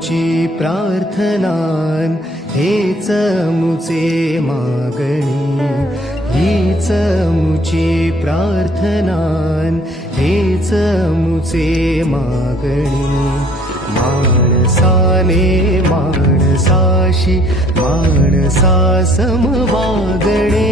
मुची प्रार्थनान हेच मुचे मागणी, हीच मुची प्रार्थनान हेच मुचे मागणी. माणसाने माणसाशी माणसा सम वागणे,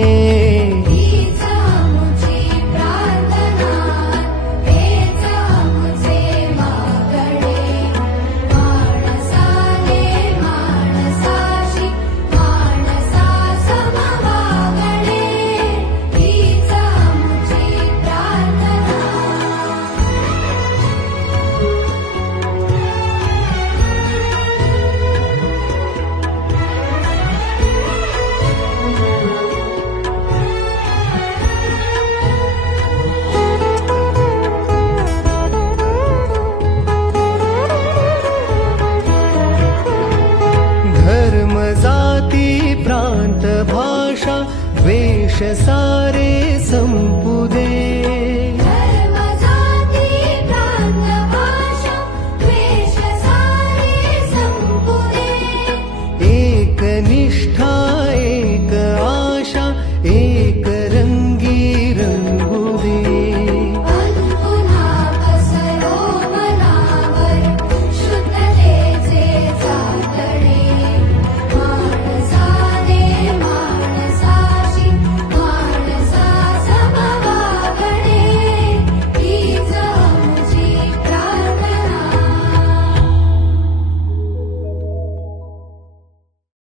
धर्म जाती प्रांत भाषा वेश सारे